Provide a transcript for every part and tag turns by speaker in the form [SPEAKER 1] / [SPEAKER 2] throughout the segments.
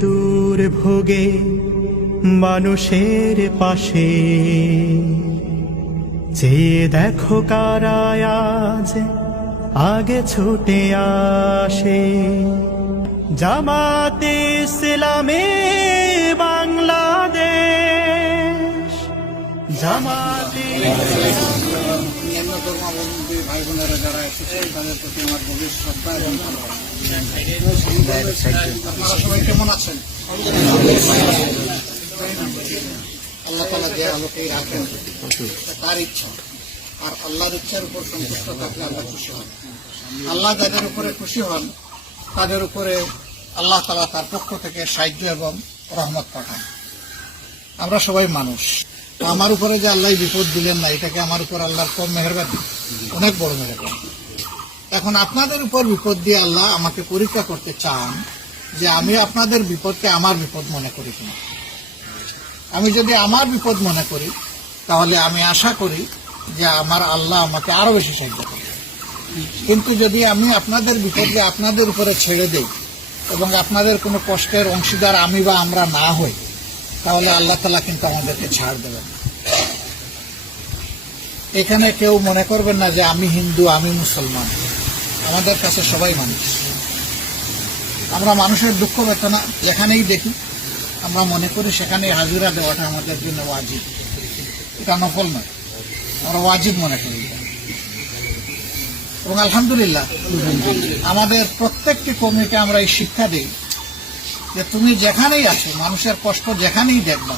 [SPEAKER 1] দূর ভোগে মানুষের পাশে। চেয়ে দেখো কারায় আজ আগে ছুটে আসে। জামাতে ইসলামে বাংলাদেশ। জামাতে
[SPEAKER 2] ভাই বোনেরা যারা এসেছে তাদের প্রতি আমার গভীর শ্রদ্ধা এবং সবাই কেমন আছেন আল্লাহ তালা যে তার ইচ্ছা। আর আল্লাহর ইচ্ছার উপর খুশি হন। আল্লাহ যাদের উপরে খুশি হন তাদের উপরে আল্লাহ তালা তার পক্ষ থেকে সাহায্য এবং রহমত পাঠান। আমরা সবাই মানুষ। আমার উপরে যে আল্লাহ বিপদ দিলেন না, এটাকে আমার উপর আল্লাহর কম মেহরবানি। অনেক বড় মেহরবানি। এখন আপনাদের উপর বিপদ দিয়ে আল্লাহ আমাকে পরীক্ষা করতে চান যে আমি আপনাদের বিপদকে আমার বিপদ মনে করি কিনা। আমি যদি আমার বিপদ মনে করি, তাহলে আমি আশা করি যে আমার আল্লাহ আমাকে আরও বেশি সাহায্য করবে কিন্তু যদি আমি আপনাদের বিপদকে আপনাদের উপরে ছেড়ে দেই এবং আপনাদের কোনো কষ্টের অংশীদার আমি বা আমরা না হই, তাহলে আল্লাহ তালা কিন্তু আমাদেরকে ছাড় দেবেন। এখানে কেউ মনে করবেন না যে আমি হিন্দু, আমি মুসলমান। আমাদের কাছে সবাই মানুষ। আমরা মানুষের দুঃখ বেদনা যেখানেই দেখি। আমরা মনে করি সেখানে হাজিরা দেওয়াটা আমাদের জন্য ওয়াজিব। এটা নকল নয়, আমরা ওয়াজিব মনে করি এবং আলহামদুলিল্লাহ, আমাদের প্রত্যেকটি কর্মীকে আমরা এই শিক্ষা দিই যে তুমি যেখানেই আছো, মানুষের কষ্ট যেখানেই দেখবা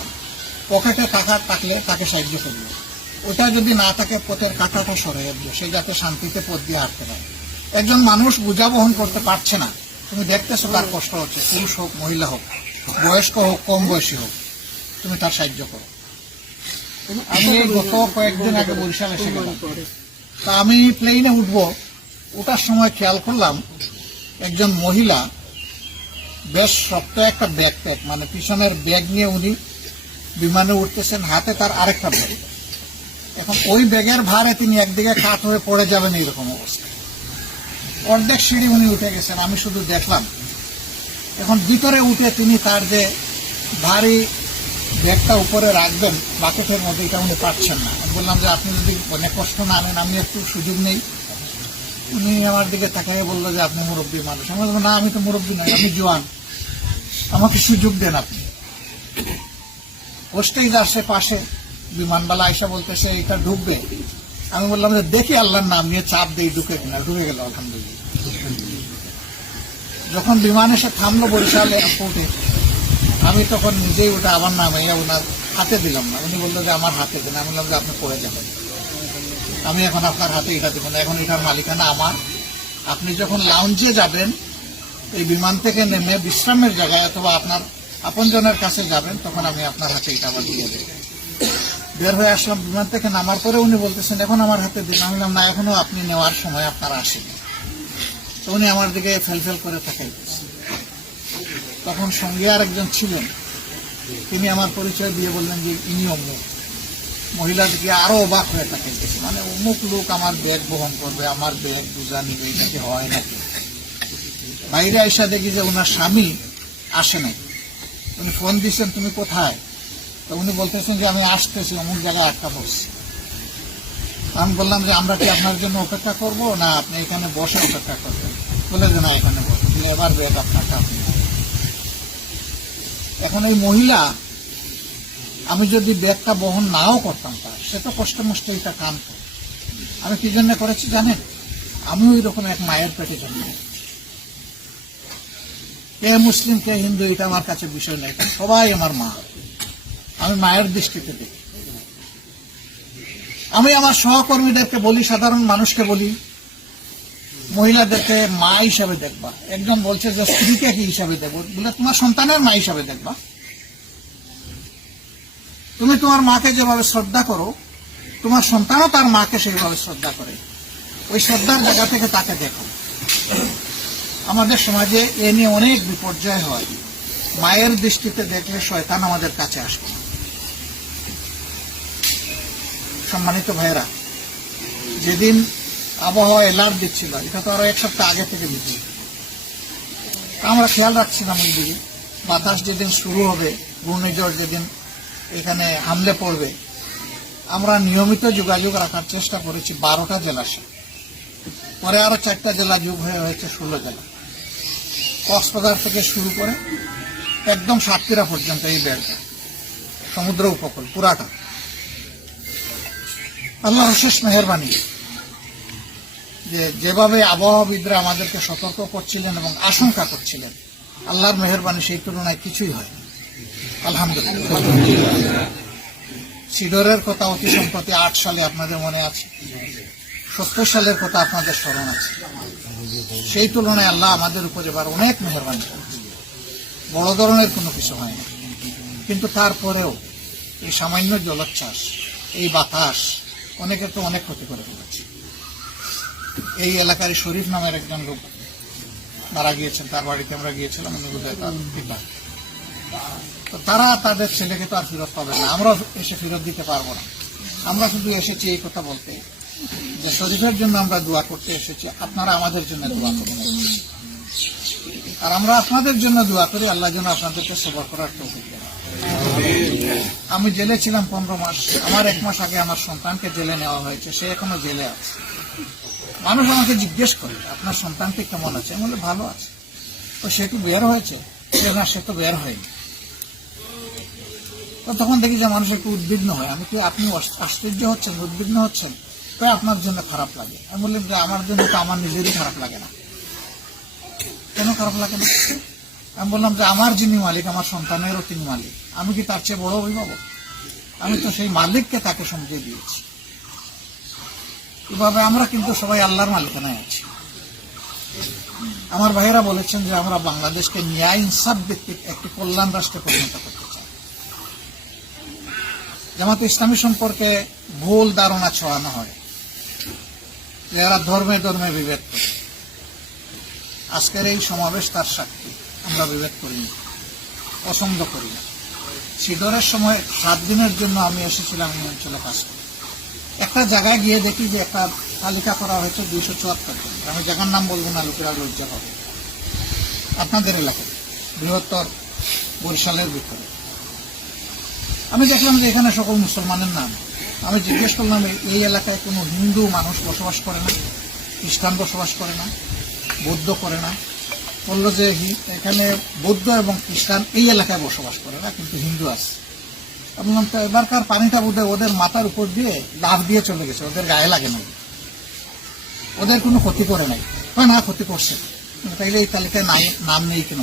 [SPEAKER 2] পকেটে টাকা থাকলে তাকে সাহায্য করবে। ওটা যদি না থাকে, পথের কাঁটাটা সরাই সে যাতে শান্তিতে পথ দিয়ে হাঁটতে পারে। একজন মানুষ বোঝা বহন করতে পারছে না। তুমি দেখতেছো তার কষ্ট হচ্ছে। পুরুষ হোক, মহিলা হোক, বয়স্ক হোক, কম বয়সী হোক, তুমি তার সাহায্য করো। আমি গত কয়েকদিন আগে বরিশাল এসে গেলাম। তা আমি প্লেনে উঠবো, ওঠার সময় খেয়াল করলাম, একজন মহিলা বেশ শক্ত একটা ব্যাকপ্যাক মানে পিছনের ব্যাগ নিয়ে উনি বিমানে উঠতেছেন, হাতে তার আরেকটা ব্যাগ এখন ওই ব্যাগের ভারে তিনি একদিকে কাত হয়ে পড়ে যাবেন এইরকম অবস্থা। অর্ধেক সিঁড়ি উনি উঠে গেছেন, আমি শুধু দেখলাম। এখন ভিতরে উঠে তিনি তার যে ভারী ব্যাগটা উপরে রাখবেন, বাকেটের মধ্যে, এটা উনি পাচ্ছেন না। আমি বললাম যে, আপনি যদি অনেক কষ্ট না আনেন আমি একটু সুযোগ নেই। উনি আমার দিকে তাকাইয়ে বলল যে, আপনি মুরব্বী মানুষ। আমি বলব না, আমি তো মুরব্বী নই, আমি জোয়ান। আমাকে সুযোগ দেন আপনি। হোস্টেজ আসে পাশে, বিমানবালা আইসা বলতেছে এটা ঢুকবে। আমি বললাম যে, দেখি আল্লাহর নাম নিয়ে চাপ দিয়ে ঢুকে কিনা। ঢুকে গেল, আলহামদুলিল্লাহ। যখন বিমান এসে থামলো বরিশাল এয়ারপোর্টে, আমি তখন নিজেই ওটা আমার নামে ওনার হাতে দিলাম না। উনি বলল যে, আমার হাতে দেন। আমি বললাম যে, আপনি পড়ে যাবেন। আমি এখন আপনার হাতে এটা দেবো না। এখন এটার মালিকানা আমার। আপনি যখন লাউঞ্জে যাবেন, এই বিমান থেকে নেমে বিশ্রামের জায়গায় অথবা আপনার আপনজনের কাছে যাবেন, তখন আমি আপনার হাতে এটা আবার দিয়ে দেবো। বের হয়ে আসলাম, বিমান থেকে নামার পরে উনি বলতেছেন, এখন আমার হাতে দিন আমি না, এখনও আপনি নেওয়ার সময় আপনার আসেনি। তো উনি আমার দিকে ফেলফেল করে তাকাইতেছেন। তখন সঙ্গে আর একজন ছিলেন। তিনি আমার পরিচয় দিয়ে বললেন যে, ইনি অমুক। মহিলা দিকে আরও অবাক হয়ে তাকাইতেছে। মানে অমুক লোক আমার ব্যাগ বহন করবে, আমার ব্যাগ বোঝা নিবে, এটা কি হয় নাকি? বাইরে এসে দেখি যে, ওনার স্বামী আসে নাই। উনি ফোন দিচ্ছেন তুমি কোথায়? তো উনি বলতেছেন যে, আমি আসতেছি, অমুক জায়গায় আটকা পড়ছি। আমি বললাম যে, আমরা কি আপনার জন্য অপেক্ষা করব? না, আপনি এখানে বসে অপেক্ষা করবেন। বলে যে, না, এখানে বসে এবার ব্যাগ আপনারটা আপনি এখন এই মহিলা, আমি যদি ব্যাগটা বহন নাও করতাম তার, সে তো কষ্ট মষ্ট এটা কান্ত আমি কি জন্য করেছি জানেন? আমি ওই রকম এক মায়ের পেটে জন্ম কে মুসলিম, কে হিন্দু, এটা আমার কাছে বিষয় নেই। সবাই আমার মা। আমি মায়ের দৃষ্টিতে দেখি। আমি আমার সহকর্মীদেরকে বলি, সাধারণ মানুষকে বলি, মহিলাদেরকে মা হিসাবে দেখবা। একজন বলছে যে, স্ত্রীকে কি হিসাবে দেখব? বলে, তোমার সন্তানের মা হিসাবে দেখবা। তুমি তোমার মাকে যেভাবে শ্রদ্ধা করো, তোমার সন্তানও তার মাকে সেইভাবে শ্রদ্ধা করে। ওই শ্রদ্ধার জায়গা থেকে তাকে দেখো। আমাদের সমাজে এ নিয়ে অনেক বিপর্যয় হয়। মায়ের দৃষ্টিতে দেখলে শয়তান আমাদের কাছে আসবে। সম্মানিত ভাইয়েরা, যেদিন আবহাওয়া এলার্ট দিচ্ছিল, এটা তো আরও এক সপ্তাহ আগে থেকে দিচ্ছিল। আমরা খেয়াল রাখছিলাম ওই দিকে, বাতাস যেদিন শুরু হবে, ঘূর্ণিঝড় যেদিন এখানে হামলে পড়বে, আমরা নিয়মিত যোগাযোগ রাখার চেষ্টা করেছি বারোটা জেলার সাথে। পরে আরও চারটা জেলা যোগ হয়ে হয়েছে ষোলো জেলা। কক্সবাজার থেকে শুরু করে একদম সাতক্ষীরা পর্যন্ত এই বেড়টা, সমুদ্র উপকূল, পুরাটা। আল্লাহ অশেষ মেহরবানি। যে যেভাবে আবহাওয়াবিদরা আমাদেরকে সতর্ক করছিলেন এবং আশঙ্কা করছিলেন, আল্লাহর মেহরবানি সেই তুলনায় কিছুই হয় আলহামদুলিল্লাহ। সিডরের কথা অতি সম্প্রতি আট সালে আপনাদের মনে আছে, সত্তর সালের কথা আপনাদের স্মরণ আছে। সেই তুলনায় আল্লাহ আমাদের উপর এবার অনেক মেহরবানি। বড় ধরনের কোনো কিছু হয় না। কিন্তু তারপরেও এই সামান্য জলোচ্ছ্বাস, এই বাতাস অনেকের তো অনেক ক্ষতি করে ফেলেছে। এই এলাকার শরীফ নামের একজন লোক মারা গিয়েছেন, তার বাড়িতে আমরা গিয়েছিলাম, উনি তো তারা তাদের ছেলেকে তো আর ফেরত পাবে না আমরা এসে ফেরত দিতে পারব না। আমরা শুধু এসেছি এই কথা বলতে যে শরীফের জন্য আমরা দোয়া করতে এসেছি, আপনারা আমাদের জন্য দোয়া করুন। আর আমরা আপনাদের জন্য দোয়া করি, আল্লাহ যেন আপনাদেরকে সবর করার তৌফিক আমি জেলে ছিলাম পনেরো মাস। আমার এক মাস আগে আমার সন্তানকে জেলে নেওয়া হয়েছে, সে এখনও জেলে আছে। মানুষ আমাকে জিজ্ঞেস করে, আপনার সন্তানটি কেমন আছে? আমি বলে, ভালো আছে। তো সে তো বের হয়েছে। না, সে তো বের হয়নি। তো তখন দেখি যে মানুষ একটু উদ্বিগ্ন হয়। আমি কি, আপনি আশ্চর্য হচ্ছেন, উদ্বিগ্ন হচ্ছেন? তো আপনার জন্য খারাপ লাগে। আমি বললাম যে আমার জন্য তো আমার নিজেরই খারাপ লাগে না। কেন খারাপ লাগে না? আমি বললাম যে আমার যিনি মালিক, আমার সন্তানেরও তিনি মালিক। আমি কি তার চেয়ে বড় অভিভাবক? আমি তো সেই মালিককে তাকে সমঝে দিয়েছি। এভাবে আমরা কিন্তু সবাই আল্লাহর মালিকানায় আছি। আমার ভাইয়েরা বলেছেন যে আমরা বাংলাদেশকে ন্যায় ইনসাফ ভিত্তিক একটি কল্যাণ রাষ্ট্রে পরিণত করতে চাই। জামাত ইসলামী সম্পর্কে ভুল ধারণা ছড়ানো হয়। এরা ধর্মে ধর্মে বিভেদ করে। আজকের এই সমাবেশ তার সাক্ষী। আমরা বিভেদ করিনি পছন্দ করি না। সিডরের সময় সাত দিনের জন্য আমি এসেছিলাম এই অঞ্চলে কাজ করতে। একটা জায়গায় গিয়ে দেখি যে একটা তালিকা করা হয়েছে দুইশো চুয়াত্তর জন। আমি জায়গার নাম বলব না, লোকেরা লজ্জা হবে আপনাদের এলাকায়, বৃহত্তর বরিশালের ভিতরে। আমি দেখলাম যে এখানে সকল মুসলমানের নাম। আমি জিজ্ঞেস করলাম এই এলাকায় কোনো হিন্দু মানুষ বসবাস করে না? খ্রিস্টান বসবাস করে না? বৌদ্ধ করে না? বলল যে এখানে বৌদ্ধ এবং খ্রিস্টান এই এলাকায় বসবাস করে না, কিন্তু হিন্দু আছে। বললাম, তো এবারকার পানিটা বোধহয় ওদের মাথার উপর দিয়ে লাভ দিয়ে চলে গেছে, ওদের গায়ে লাগে না। ওদের কোনো ক্ষতি করে নাই। হয় না, ক্ষতি করছে। তাইলে এই তালিকায় নাম নেই কেন?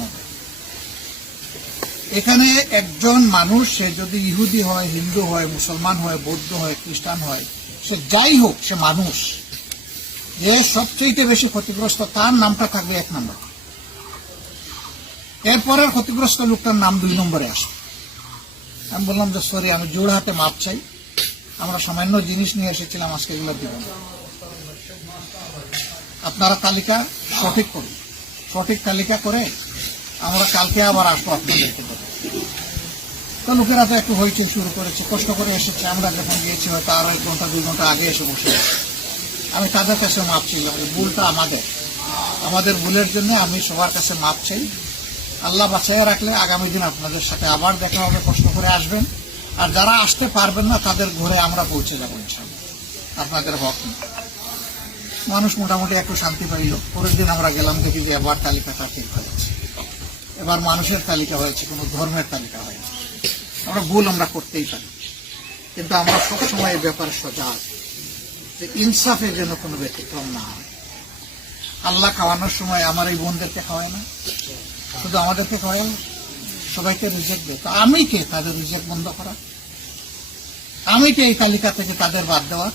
[SPEAKER 2] এখানে একজন মানুষ, সে যদি ইহুদি হয়, হিন্দু হয়, মুসলমান হয়, বৌদ্ধ হয়, খ্রিস্টান হয়, সে যাই হোক, সে মানুষ। যে সবচেয়ে বেশি ক্ষতিগ্রস্ত, তার নামটা থাকবে এক নম্বর। এরপরের ক্ষতিগ্রস্ত লোকটার নাম দুই নম্বরে আসে। আমি বললাম যে সরি আমি জোড় হাতে মাপ চাই। আমরা সামান্য জিনিস নিয়ে এসেছিলাম, আজকে এগুলো দিব আপনারা তালিকা সঠিক করুন। সঠিক তালিকা করে আমরা কালকে আবার আসব আপনাদেরকে দেবো তো লোকেরা তো একটু হইচই শুরু করেছে, কষ্ট করে এসেছে। আমরা যখন গিয়েছি, হয়তো আরও এক ঘণ্টা, দুই ঘণ্টা আগে এসে বসে আমি তাদের কাছে মাপ ভুলটা আমাদের। আমাদের ভুলের জন্য আমি সবার কাছে মাপ চাই। আল্লাহ বাঁচাইয়া রাখলে আগামী দিন আপনাদের সাথে আবার দেখা হবে, প্রশ্ন করে আসবেন। আর যারা আসতে পারবেন না, তাদের ঘরে আমরা পৌঁছে যাব আপনাদের হক। মানুষ মোটামুটি একটু শান্তি পাইল। পরের দিন আমরা গেলাম, দেখি যে এবার তালিকাটা ঠিক হয়েছে এবার মানুষের তালিকা হয়েছে, কোনো ধর্মের তালিকা হয়েছে আমরা ভুল আমরা করতেই পারি। কিন্তু আমরা সবসময় এই ব্যাপারে সজাগ যে ইনসাফের জন্য কোনো ব্যতিক্রম না হয়। আল্লাহ খাওয়ানোর সময় আমার এই বোনদেরকে খাওয়ায় না? শুধু আমাদেরকে না, সবাইকে রিজেক্ট দেয়। তো আমি কে তাদের রিজেক্ট বন্ধ করা? আমি কে এই তালিকা থেকে তাদের বাদ দেওয়া?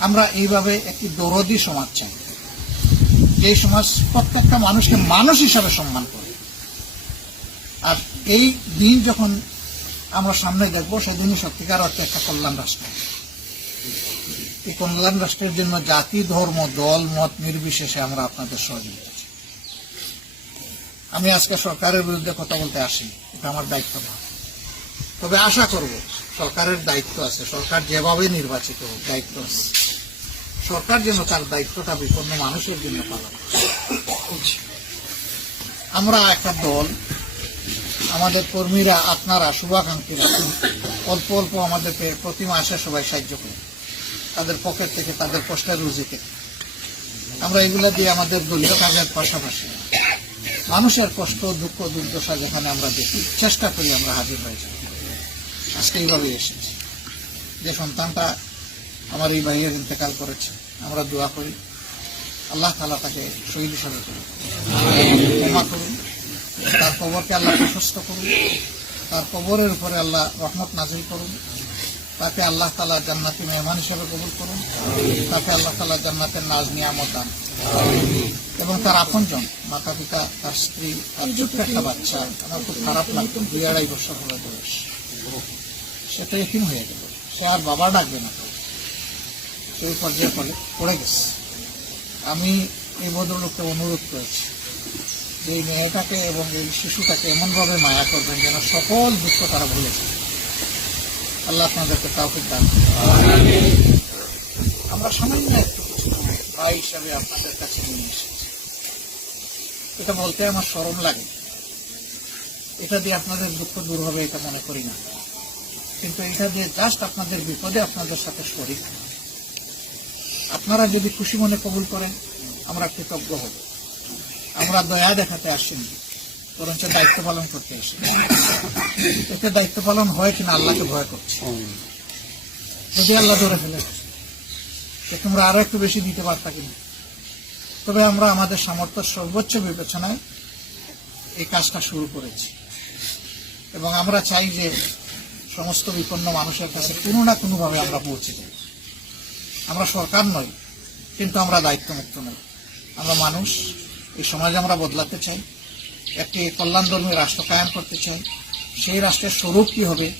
[SPEAKER 2] আমরা এইভাবে একটি দরদি সমাজ চাই। যে সমাজ প্রত্যেকটা মানুষকে মানুষ হিসাবে সম্মান করে। আর এই দিন যখন আমরা সামনে দেখব সেদিনই সত্যিকার অর্থে একটা কল্যাণ রাষ্ট্র। এই কল্যাণ রাষ্ট্রের জন্য জাতি ধর্ম দল মত নির্বিশেষে আমরা আপনাদের সহযোগিতা। আমি আজকে সরকারের বিরুদ্ধে কথা বলতে আসি এটা আমার দায়িত্ব না। তবে আশা করব, সরকারের দায়িত্ব আছে। সরকার যেভাবে নির্বাচিত দায়িত্ব আছে। সরকার যেন তার দায়িত্বটা বিপন্ন মানুষের জন্য পালন। আমরা একটা দল, আমাদের কর্মীরা, আপনারা, শুভাকাঙ্ক্ষীরা, অল্প অল্প আমাদেরকে প্রতি মাসে সবাই সাহায্য করে। তাদের পকেট থেকে, তাদের কষ্টের রুজি থেকে আমরা এগুলা দিয়ে আমাদের দলীয় কাজের পাশাপাশি মানুষের কষ্ট, দুঃখ, দুর্দশা যেখানে আমরা দেখি, চেষ্টা করি আমরা হাজির হয়ে যাই। আজকে এইভাবে এসেছি। যে সন্তানটা আমার এই ভাইয়ের ইন্তেকাল করেছে, আমরা দোয়া করি। আল্লাহ তালা তাকে শহীদ হিসাবে করুন ক্ষমা করুন তার কবরকে আল্লাহ প্রশস্ত করুন তার কবরের উপরে আল্লাহ রহমত নাজিল করুন তাকে আল্লাহ তালা জান্নাতি মেহমান হিসেবে কবুল করুন তাকে আল্লাহ তালা জান্নাতের নাজ নিয়ামত দান এবং তার আপনজন মাতা পিতা তার স্ত্রী তার ছোট্ট একটা বাচ্চা আমার খুব খারাপ লাগতো দুই আড়াই বছর হলো বয়স। সেটা একিন হয়ে গেল। সে আর বাবা ডাকবে না সেই পর্যায়ে ফলে পড়ে গেছে। আমি এই ভদ্রলোককে অনুরোধ করেছি যে এই মেয়েটাকে এবং এই শিশুটাকে এমনভাবে মায়া করবেন যেন সকল দুঃখ তারা ভুলে যায়। আল্লাহ আপনাদেরকে তাও দান। আমরা সামান্য একটু কিছু ভাই হিসাবে আপনাদের কাছে নিয়ে এসেছি এটা বলতে আমার শরম লাগে। এটা দিয়ে আপনাদের দুঃখ দূর হবে এটা মনে করি না। কিন্তু এটা দিয়ে জাস্ট আপনাদের বিপদে আপনাদের সাথে শরীর আপনারা যদি খুশি মনে কবুল করেন, আমরা কৃতজ্ঞ হব। আমরা দয়া দেখাতে আসিনি, বরঞ্চ দায়িত্ব পালন করতে এসেছি এতে দায়িত্ব পালন হয় কিনা আল্লাহকে ভয় করছে। যদি আল্লাহ ধরে ফেলে তোমরা আরও একটু বেশি দিতে পারতা কিনা? তবে আমরা আমাদের সামর্থ্য সর্বোচ্চ বিবেচনায় এই কাজটা শুরু করেছি। এবং আমরা চাই যে সমস্ত বিপন্ন মানুষের কাছে কোনো না কোনোভাবে আমরা পৌঁছে যাই। আমরা সরকার নই, কিন্তু আমরা দায়িত্বমুক্ত নই। আমরা মানুষ, এই সমাজ আমরা বদলাতে চাই, একটি কল্যাণধর্মী রাষ্ট্র কায়েম করতে চাই। সেই রাষ্ট্রের স্বরূপ কী হবে?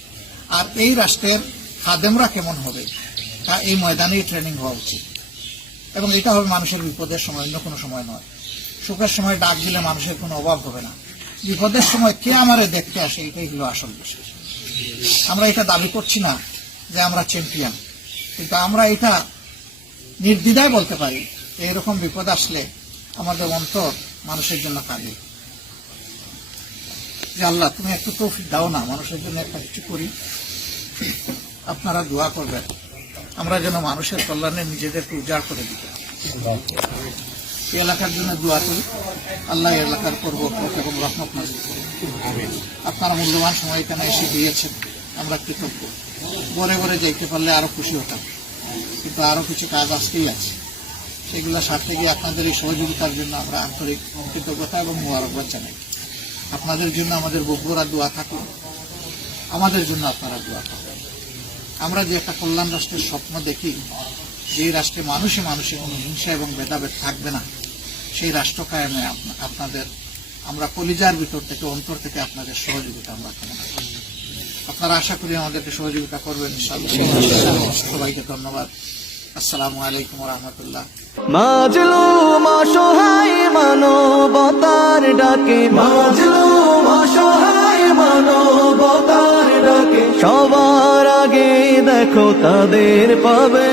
[SPEAKER 2] আর এই রাষ্ট্রের খাদেমরা কেমন হবে? তা এই ময়দানেই ট্রেনিং হওয়া উচিত। এবং এটা হবে মানুষের বিপদের সময়, অন্য কোনো সময় নয়। সুখের সময় ডাক দিলে মানুষের কোনো অভাব হবে না। বিপদের সময় কে আমারে দেখতে আসে, এটাই হলো আসল বিষয়। আমরা এটা দাবি করছি না যে আমরা চ্যাম্পিয়ন কিন্তু আমরা এটা নির্দ্বিধায় বলতে পারি যে এরকম বিপদ আসলে আমাদের অন্তর মানুষের জন্য কাঁদে। যে আল্লাহ, তুমি একটু তৌফিক দাও না, মানুষের জন্য একটা কিছু করি। আপনারা দোয়া করবেন। আমরা যেন মানুষের কল্যাণে নিজেদেরকে উজাড় করে দিতে। এই এলাকার জন্য দোয়া করি। আল্লাহ এলাকার পর্ব এবং রহমত নাজিল আপনারা মূল্যবান সময় এখানে এসে দিয়েছেন। আমরা কৃতজ্ঞ। বরে বরে যাইতে পারলে আরও খুশি হতাম। কিন্তু আরও কিছু কাজ আসতেই আছে। সেগুলো সারতে গিয়ে আপনাদের এই সহযোগিতার জন্য আমরা আন্তরিক কৃতজ্ঞতা এবং মোবারকবাদ জানাই। আপনাদের জন্য আমাদের বগুড়া দোয়া থাকুন আমাদের জন্য আপনারা দোয়া থাকুন আমরা যে একটা কল্যাণ রাষ্ট্রের স্বপ্ন দেখি যে রাষ্ট্রে মানুষে মানুষে কোনো হিংসা এবং ভেদাভেদ থাকবে না সেই রাষ্ট্র কায়েমে আপনাদের আমরা কলিজার ভিতর থেকে অন্তর থেকে আপনাদের সহযোগিতা আমরা কামনা করি আপনারা আশা করি আমাদেরকে সহযোগিতা করবেন। সবাইকে ধন্যবাদ। আসসালামু আলাইকুম রহমতুল্লাহ।
[SPEAKER 3] মাজলুম অসহায় মানবতার ডাকে। মাজলুম অসহায় মানবতার ডাকে। সবার আগে দেখো তাদের পাবে।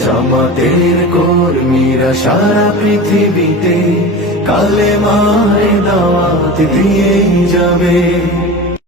[SPEAKER 3] জামাতের কর্মীরা সারা পৃথিবীতে কালে মারে দাওয়াত দিয়ে যাবে।